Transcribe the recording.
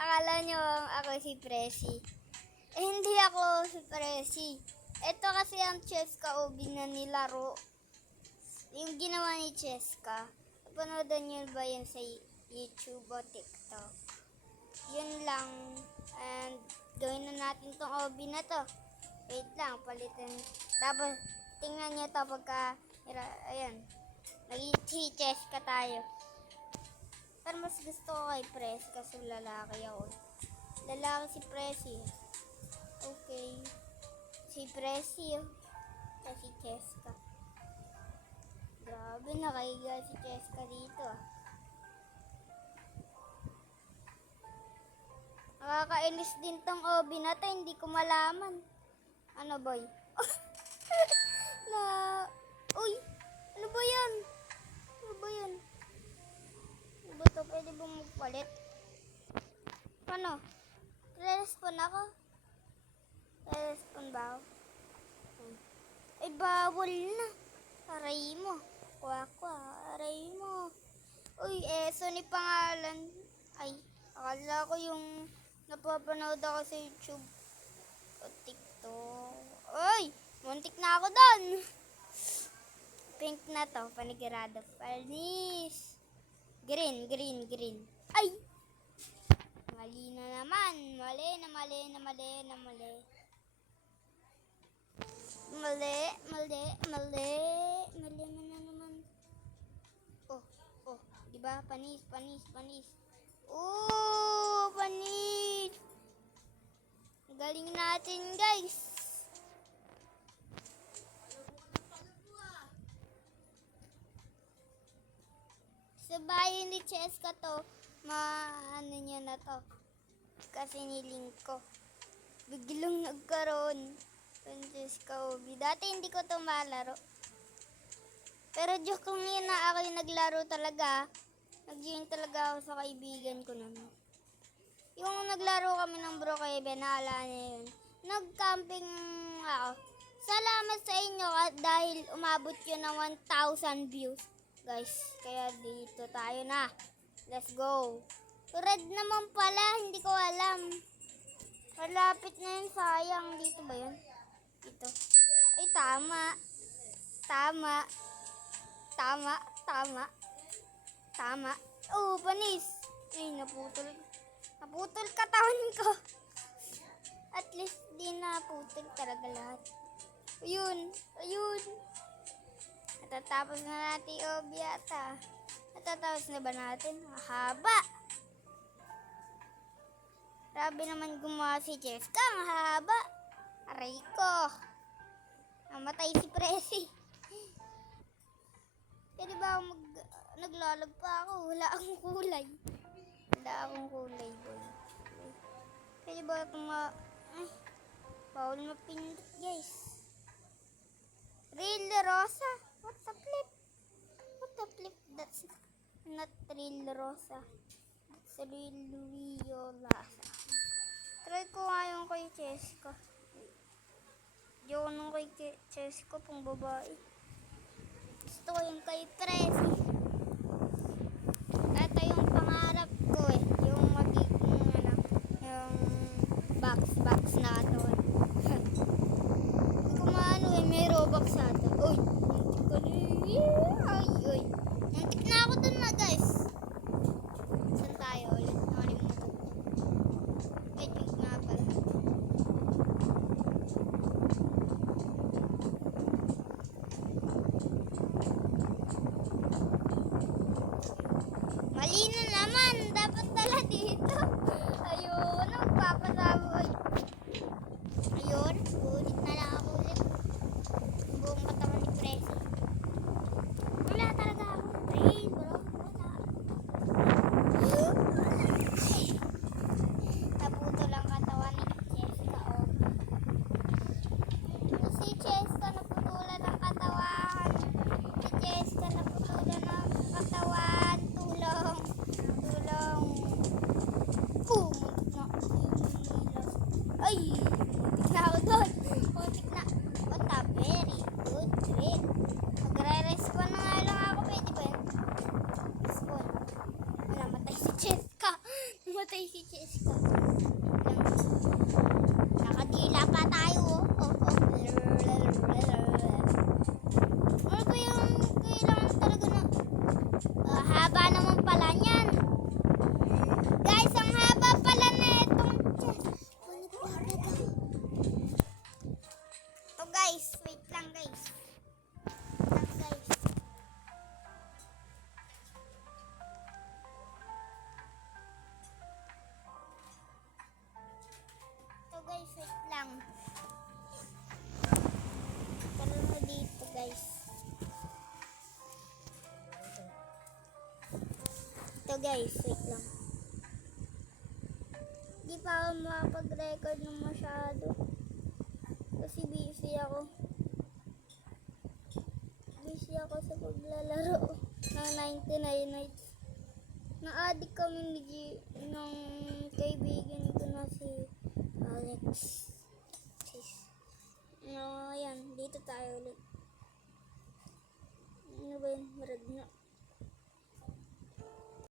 Akala nyo ako si Presi. Eh, hindi ako si Presi. Ito kasi ang Cheska Obi na nilaro. Yung ginawa ni Cheska. Panoodin nyo ba yun sa YouTube o TikTok? Yun lang. And gawin na natin tong Obi na to. Wait lang, palitin. Tapos, tingnan nyo to pagka, ayan, nag-Cheska tayo. Pero mas gusto ko kay Presi kasi lalaki ako. Lalaki si Presi. Okay. Si Presi, kasi Cheska. Grabe, nakahiga si Cheska dito. Nakakainis din tong Obi na to, hindi ko malaman. Ano boy? Uy! Ano ba yan? Ano ba yan? Ano ba ito? Pwede bang magpalit? Ano? Re-respawn ako? Re-respawn ba ako? Ay, bawal na. Aray mo. Kwa, aray mo. Uy, Sony pangalan. Ay, akala ko yung napapanood ako sa YouTube o TikTok. Uy, muntik na ako doon. Pink na to, panigurado. Panis. Green. Ay! Mali na naman. Mali na. Mali na naman. Oh. Diba? Panis. Oh, panis. Galing natin, guys. Sa bahay ni Cheska to, ano niya na to. Kasi nilink ko. Biglang nagkaroon. Cheska Obi. Dati hindi ko to malaro. Pero joke lang yun na ako yung naglaro talaga. Nag-join talaga ako sa kaibigan ko naman. Yung naglaro kami ng Bro Kevin, naalala niya yun. Nag-camping ako. Salamat sa inyo dahil umabot yun ng 1,000 views. Guys, kaya dito tayo na. Let's go. Red naman pala, hindi ko alam. Malapit na yun, sayang. Dito ba yun? Dito. Ay, tama. Oh, panis. Ay, naputol katawan ko. At least di naputol talaga lahat. Ayun. Natatapos na natin yung Obi yata. Natatapos na ba natin? Haba. Grabe naman gumawa si Cheska. Ang haba. Aray ko. Namatay si Presi. Pwede ba ako naglalag pa ako? Wala akong kulay. Boy. Pwede ba itong bawal mapindot, guys. Real Rosa? What the flip? That's not real Rosa. That's real Violasa. Try ko nga yung kay Cheska. Diyo nung kay Cheska pang babae. Gusto ko yung kay Presi. Ito yung pangarap ko yung magiging yung box na ito. Hindi ko maano may Robux na ito. Uy, muntik na ako dun na, guys. Saan tayo ulit? Nakalimutan. Wait nga pala. Mali na naman. Dapat tala dito. Ayun. Magpapatawa. Ayun. Ulit na lang ako ulit. Buong katawan ni Presi. Wala talaga ako. Train, bro. Wala. Naputo lang katawan ni Cheska. Si Cheska naputulan ng katawan. Si Cheska naputulan ng katawan. Tulong. Ay! Muntik na ako doon. Muntik na. What a very good trick. Magre-respawn na nga lang ako. Pwede ba yun? Respawn. Namatay si Cheska. mamatay si Cheska. Nakadila pa tayo. Oh. Ano ba yung kailangan talaga na... haba naman pala niyan. Guys, ang haba pala na itong chest. Ito guys, wait lang guys. Guys, wait lang. Tara na dito, guys. Ito, guys, wait lang. Di pa ako makapag-record ng masyado. Kasi busy ako. Busy ako sa paglalaro ng 99 Nights. Na-addict kami ng kaibigan ko na si Alex. No, ayan. Dito tayo ulit. Ano ba yun? Marag na.